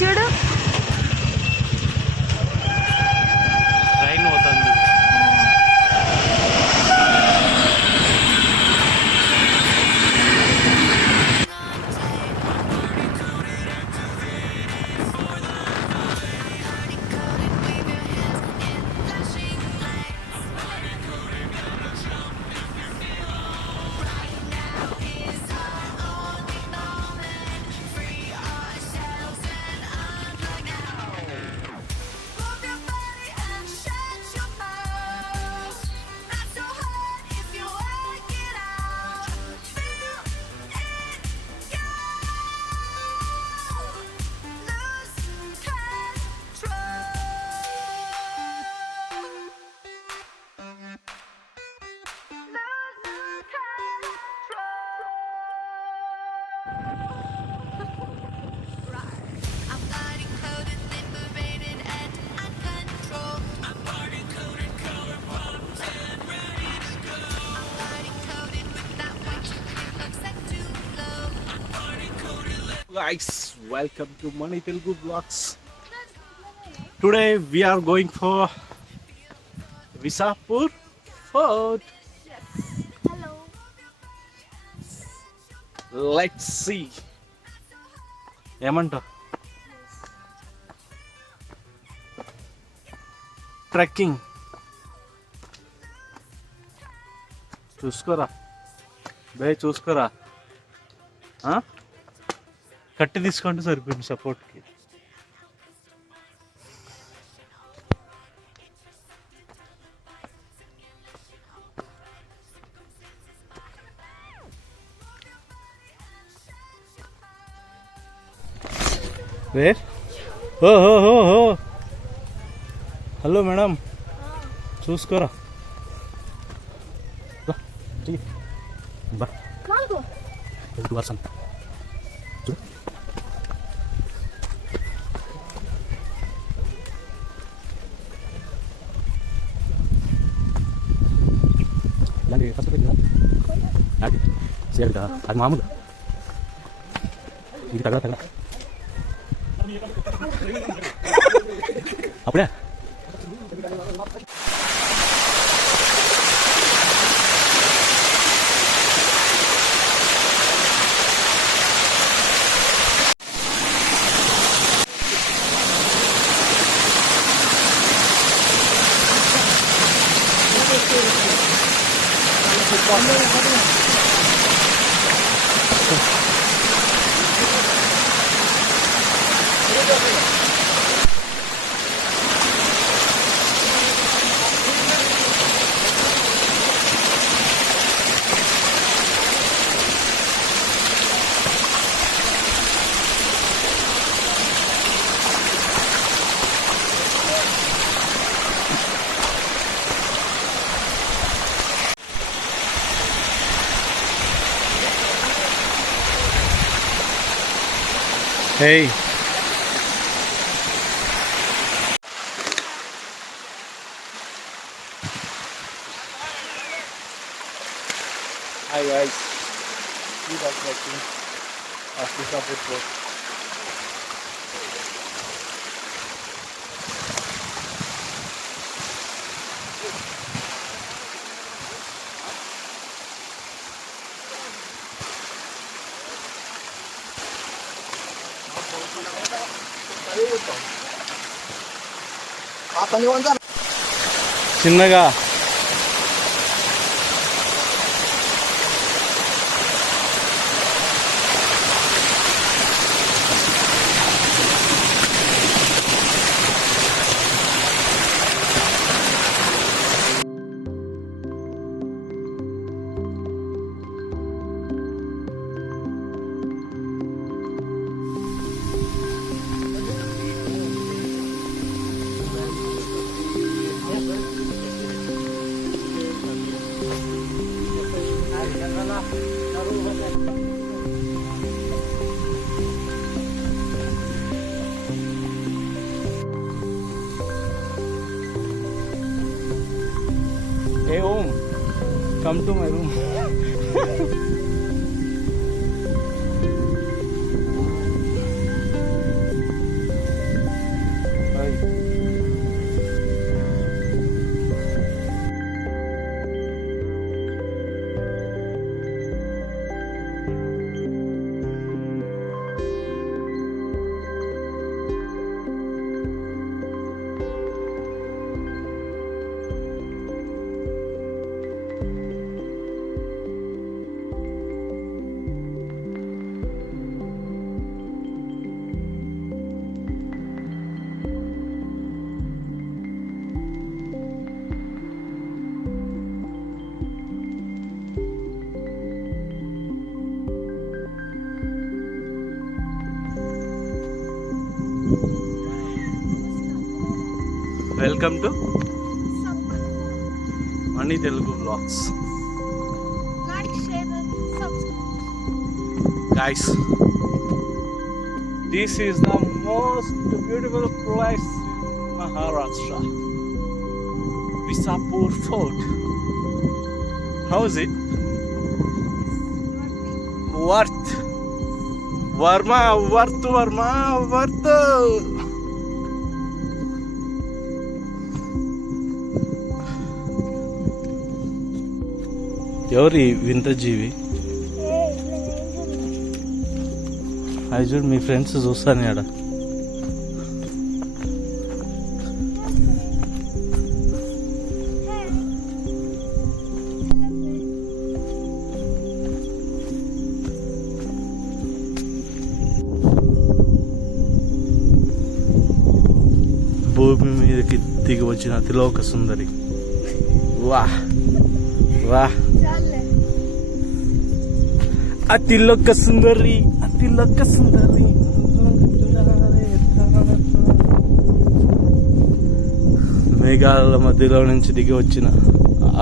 చూడు ట్రైన్ పోతుంది. Guys, welcome to Mani Telugu Vlogs. Today we are going for Visapur Fort. yes. Hello. Let's see. ఏమంటావు? ట్రెక్కింగ్ చూసుకోరా బే, చూసుకోరా. కట్టి తీసుకుంటే సరిపోయింది సపోర్ట్కి. వేర్ ఓ హో హో హో. హలో మేడం, చూసుకోరా. బా వర్షం అది మామూలు. ఇది తగల తగల అప్పుడే. Hey. Hi guys. We are watching Visapur Fort. చిన్నగా Hey Om, come to my room. Welcome to Visapur Mani Telugu blogs. Fort. Like, share, and subscribe. Guys, this is the most beautiful place in Maharashtra. Visapur Fort. How is it? Worth. Varma, worth. ఎవరి వింత జీవి? అది చూడు, మీ ఫ్రెండ్స్ చూస్తాను ఆడ. భూమి మీదకి దిగి వచ్చిన అతిలోక సుందరి. వాహ్ వాహ్, అతిలోక సుందరి. మేఘాల మధ్యలో నుంచి దిగి వచ్చిన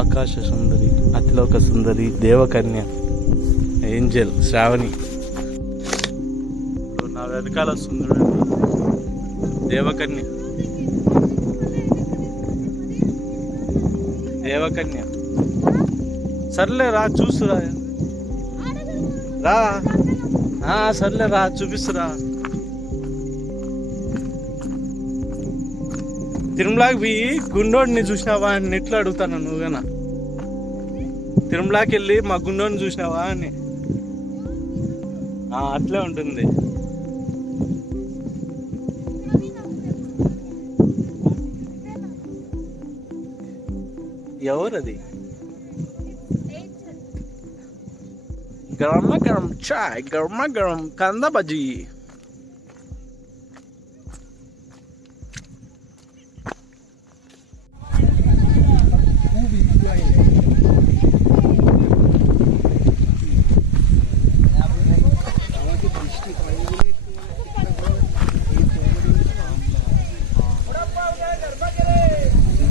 ఆకాశ సుందరి, అతిలోక సుందరి, దేవకన్య, ఏంజల్ శ్రావణి. నా వెనకాల సుందరుడు దేవకన్య. సర్లే రా, చూసురా. సర్లే రా, చూపిస్తురా. తిరుమలకి పోయి గుండోడిని చూసినావా అని ఎట్లా అడుగుతాను నువ్వుగానా? తిరుమలకి వెళ్ళి మా గుండోడిని చూసినావా అని. అట్లే ఉంటుంది. ఎవరది? గరమ గరం చాయ్, గరమ గరం కంద బజ్జీ.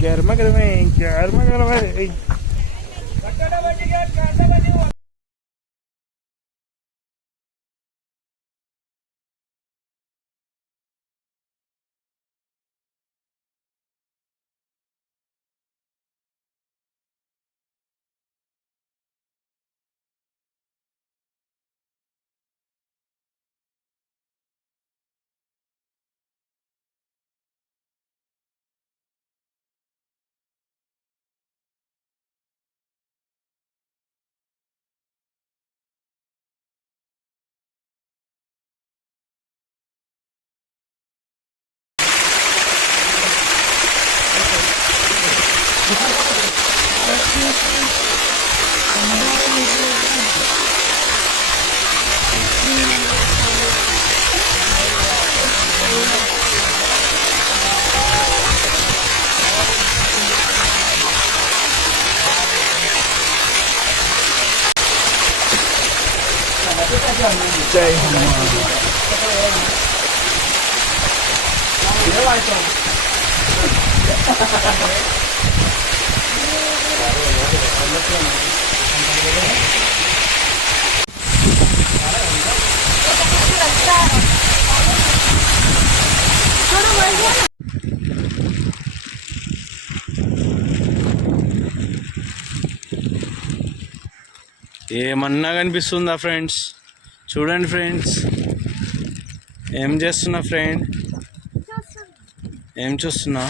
గర్మ గరమే. జై హనుమాన్. ఏమన్నా కనిపిస్తుందా ఫ్రెండ్స్? చూడండి ఫ్రెండ్స్, ఏం చేస్తున్నా ఫ్రెండ్? ఏం చూస్తున్నా?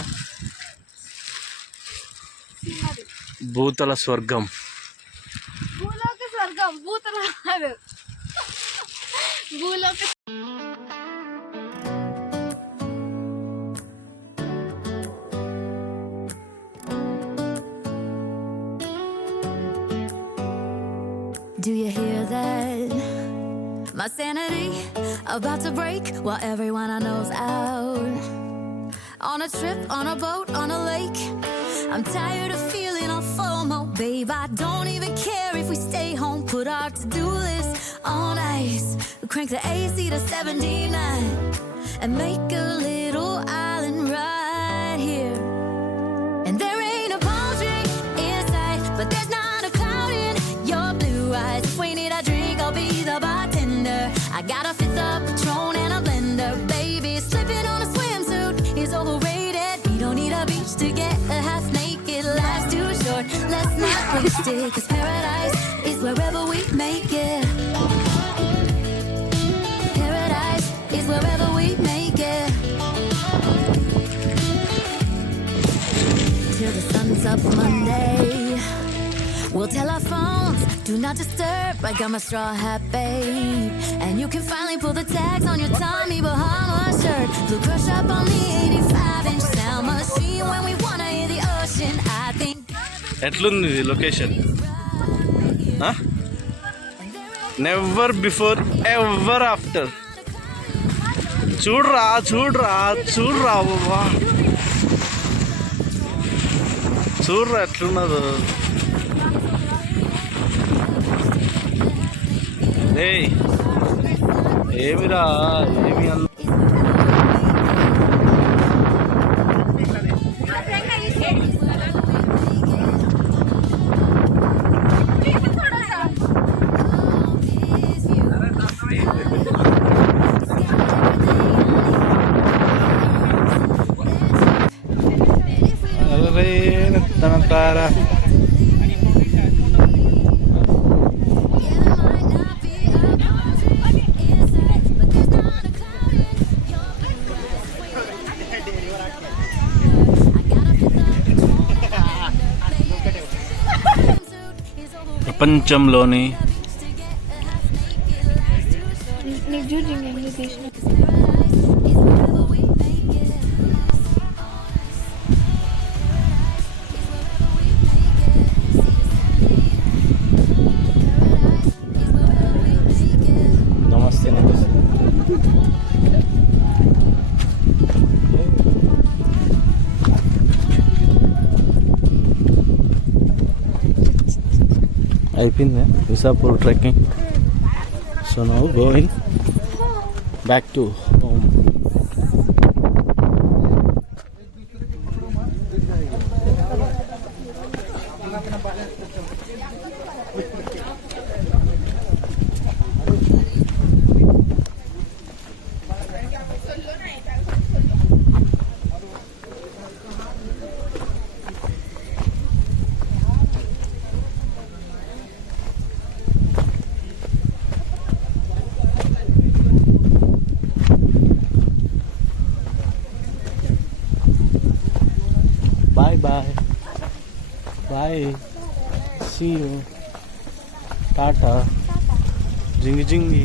భూతల స్వర్గం. Do you hear that? My sanity about to break while everyone I know's out. On a trip, on a boat, on a lake. I'm tired of feeling all FOMO. Babe, I don't even care if we stay home. Put our to-do list on ice. Crank the AC to 79 and make a little island right here but there's not a cloud in your blue eyes. If we need a drink, I'll be the bartender. I got a fifth of Patron and a blender. Baby, slipping on a swimsuit is overrated. We don't need a beach to get a half naked. Life's too short, let's not waste it. Cause paradise is wherever we make it. Paradise is wherever we make it. Till the sun's up Monday, we'll tell our phones, do not disturb. I got my straw hat, babe. And you can finally pull the tags on your Tommy Bahama shirt. Blue crush up on the 85-inch sound machine. When we wanna hear the ocean, I think. ఎట్లుంది location? Never before ever after. చూడరా చూడరా చూడరా బాబా, చూడరా ఎట్లున్నదో. ఏమిరా ఏమి అన్న తారా. ప్రపంచంలోని నమస్తే అయిపోయింది Visapur trekking. So now going back to home. Bye. Bye. See you. Tata. Jingy jingy.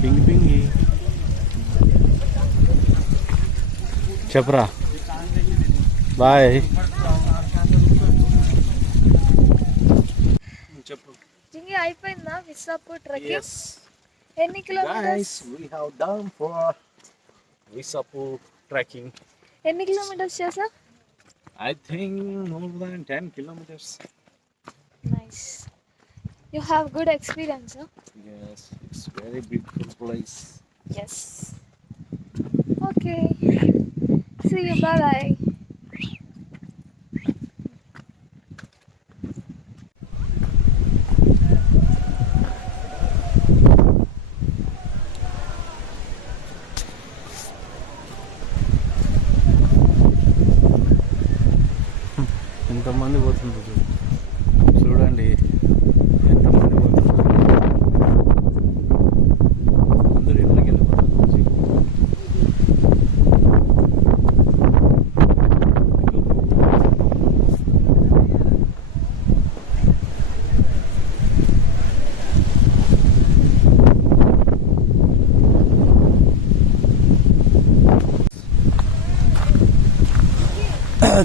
Bingy bingy. Chapra. Bye. Jingy అయిపోయిందా విసాపూర్ ట్రెక్కింగ్? Yes. ఎన్ని kilometres? Guys, we have done for Visapur trekking. ఎన్ని కిలోమీటర్స్ చేసా? I think more than 10 kilometers. Nice. You have good experience, huh? Yes, it's very beautiful place. Yes. Okay. See you. Bye bye. ఎంతమంది పోతుంది చూడండి, ఎంతమంది పోతున్నారు. అందరూ ఎక్కడికి వెళ్ళిపోతారు.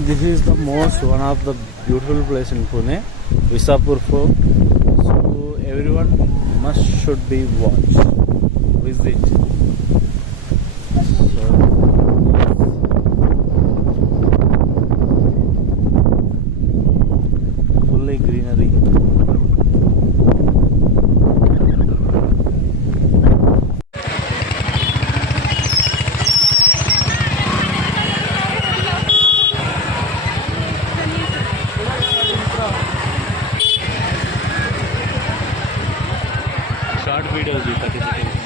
This is the one of the beautiful place in Pune, Visapur Fort. So everyone should be visit. So fully greenery. Video भी 30 seconds.